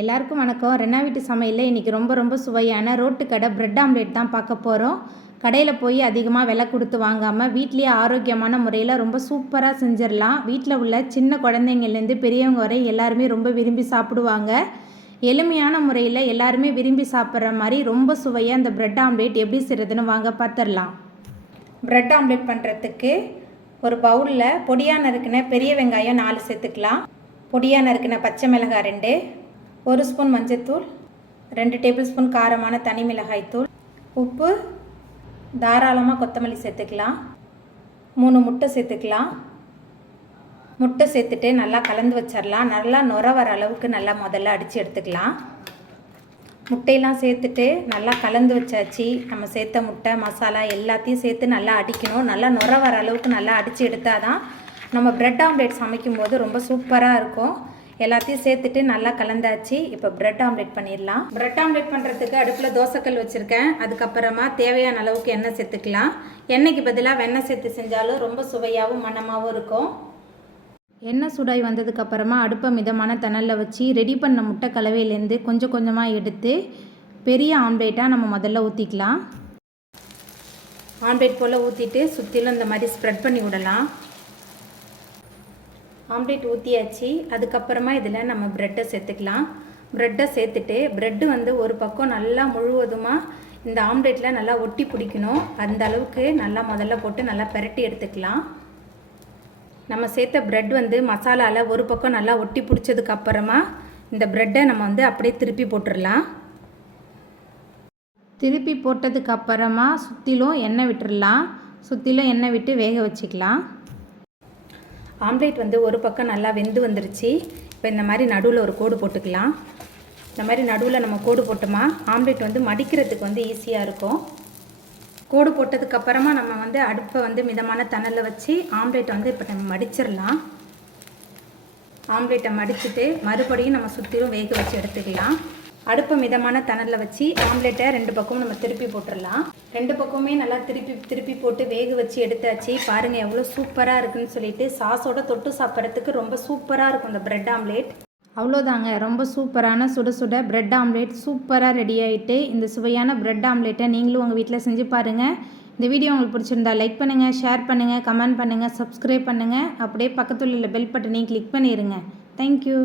எல்லாருக்கும் வணக்கம். ரெனா வீட்டு சமையலில் இன்றைக்கி ரொம்ப ரொம்ப சுவையான ரோட்டு கடை ப்ரெட் ஆம்லேட் தான் பார்க்க போகிறோம் கடையில் போய் அதிகமாக விலை கொடுத்து வாங்காமல் வீட்லேயே ஆரோக்கியமான முறையில் ரொம்ப சூப்பராக செஞ்சிடலாம். வீட்டில் உள்ள சின்ன குழந்தைங்கள்லேருந்து பெரியவங்க வரை எல்லாருமே ரொம்ப விரும்பி சாப்பிடுவாங்க. எளிமையான முறையில் எல்லாருமே விரும்பி சாப்பிட்ற மாதிரி ரொம்ப சுவையாக அந்த ப்ரெட் ஆம்லேட் எப்படி செய்கிறதுன்னு வாங்க பார்த்துடலாம். ப்ரெட் ஆம்லேட் பண்ணுறதுக்கு ஒரு பவுலில் பொடியாக நறுக்கின பெரிய வெங்காயம் நாலு சேர்த்துக்கலாம். பொடியாக நறுக்கின பச்சை மிளகாய் ரெண்டு ஒரு ஸ்பூன் மஞ்சத்தூள் ரெண்டு டேபிள் ஸ்பூன் காரமான தனி மிளகாய் தூள் உப்பு தாராளமாக கொத்தமல்லி சேர்த்துக்கலாம். மூணு முட்டை சேர்த்துக்கலாம். முட்டை சேர்த்துட்டு நல்லா கலந்து வச்சிடலாம் நல்லா நுர வர அளவுக்கு நல்லா முதல்ல அடித்து எடுத்துக்கலாம். முட்டையெல்லாம் சேர்த்துட்டு நல்லா கலந்து வச்சாச்சு. நம்ம சேர்த்த முட்டை மசாலா எல்லாத்தையும் சேர்த்து நல்லா அடிக்கணும். நல்லா நுர வர அளவுக்கு நல்லா அடித்து எடுத்தால் தான் நம்ம ப்ரெட் ஆம்லேட் சமைக்கும்போது ரொம்ப சூப்பராக இருக்கும். எல்லாத்தையும் சேர்த்துட்டு நல்லா கலந்தாச்சு. இப்போ பிரெட் ஆம்லேட் பண்ணிடலாம். பிரெட் ஆம்லேட் பண்ணுறதுக்கு அடுப்பில் தோசைக்கல் வச்சுருக்கேன். அதுக்கப்புறமா தேவையான அளவுக்கு எண்ணெய் சேர்த்துக்கலாம். எண்ணெய்க்கு பதிலாக வெண்ணெய் சேர்த்து செஞ்சாலும் ரொம்ப சுவையாகவும் மணமாகவும் இருக்கும். எண்ணெய் சுடாய் வந்ததுக்கப்புறமா அடுப்பை மிதமான தணலில் வச்சு ரெடி பண்ண முட்டை கலவையிலேருந்து கொஞ்சம் கொஞ்சமாக எடுத்து பெரிய ஆம்லேட்டாக நம்ம முதல்ல ஊற்றிக்கலாம் ஆம்லேட் போல் ஊற்றிட்டு சுற்றிலும் இந்த மாதிரி ஸ்ப்ரெட் பண்ணி விடலாம். ஆம்லேட் ஊற்றியாச்சு அதுக்கப்புறமா இதில் நம்ம ப்ரெட்டை சேர்த்துக்கலாம். ப்ரெட்டை சேர்த்துட்டு ப்ரெட்டு வந்து ஒரு பக்கம் நல்லா முழுவதுமாக இந்த ஆம்லேட்டில் நல்லா ஒட்டி பிடிக்கணும். அந்த அளவுக்கு நல்லா முதல்ல போட்டு நல்லா பெரட்டி எடுத்துக்கலாம். நம்ம சேர்த்த ப்ரெட் வந்து மசாலாவில் ஒரு பக்கம் நல்லா ஒட்டி பிடிச்சதுக்கப்புறமா இந்த ப்ரெட்டை நம்ம வந்து அப்படியே திருப்பி போட்டுடலாம். திருப்பி போட்டதுக்கப்புறமா சுற்றிலும் எண்ணெய் விட்டுடலாம். சுற்றிலும் எண்ணெய் விட்டு வேக வச்சுக்கலாம். ஆம்லேட் வந்து ஒரு பக்கம் நல்லா வெந்து வந்துருச்சு. இப்போ இந்த மாதிரி நடுவில் ஒரு கோடு போட்டுக்கலாம். இந்த மாதிரி நடுவில் நம்ம கோடு போட்டோமா ஆம்லேட் வந்து மடிக்கிறதுக்கு வந்து ஈஸியாக இருக்கும். கோடு போட்டதுக்கப்புறமா நம்ம வந்து அடுப்பை வந்து மிதமான தணலில் வச்சு ஆம்லேட்டை வந்து இப்போ நம்ம மடிச்சிடலாம். ஆம்லேட்டை மடிச்சுட்டு மறுபடியும் நம்ம சுற்றிலும் வேக வச்சு எடுத்துக்கலாம். அடுப்பை மிதமான தணலில் வச்சு ஆம்லேட்டை ரெண்டு பக்கமும் நம்ம திருப்பி போட்டுடலாம் ரெண்டு பக்கமுமே நல்லா திருப்பி திருப்பி போட்டு வேக வச்சு எடுத்தாச்சு. பாருங்கள் எவ்வளோ சூப்பராக இருக்குன்னு சொல்லிட்டு சாஸோட தொட்டு சாப்பிட்றதுக்கு ரொம்ப சூப்பராக இருக்கும் இந்த ப்ரெட் ஆம்லேட். அவ்வளோதாங்க ரொம்ப சூப்பரான சுட சுட ப்ரெட் ஆம்லேட். சூப்பராக ரெடி ஆகிட்டு இந்த சுவையான ப்ரெட் ஆம்லேட்டை நீங்களும் உங்கள் வீட்டில் செஞ்சு பாருங்கள் இந்த வீடியோ உங்களுக்கு பிடிச்சிருந்தா லைக் பண்ணுங்கள் ஷேர் பண்ணுங்கள் கமெண்ட் பண்ணுங்கள் சப்ஸ்கிரைப் பண்ணுங்கள் அப்படியே பக்கத்தில் உள்ள பெல் பட்டனையும் கிளிக் பண்ணிடுங்க தேங்க்யூ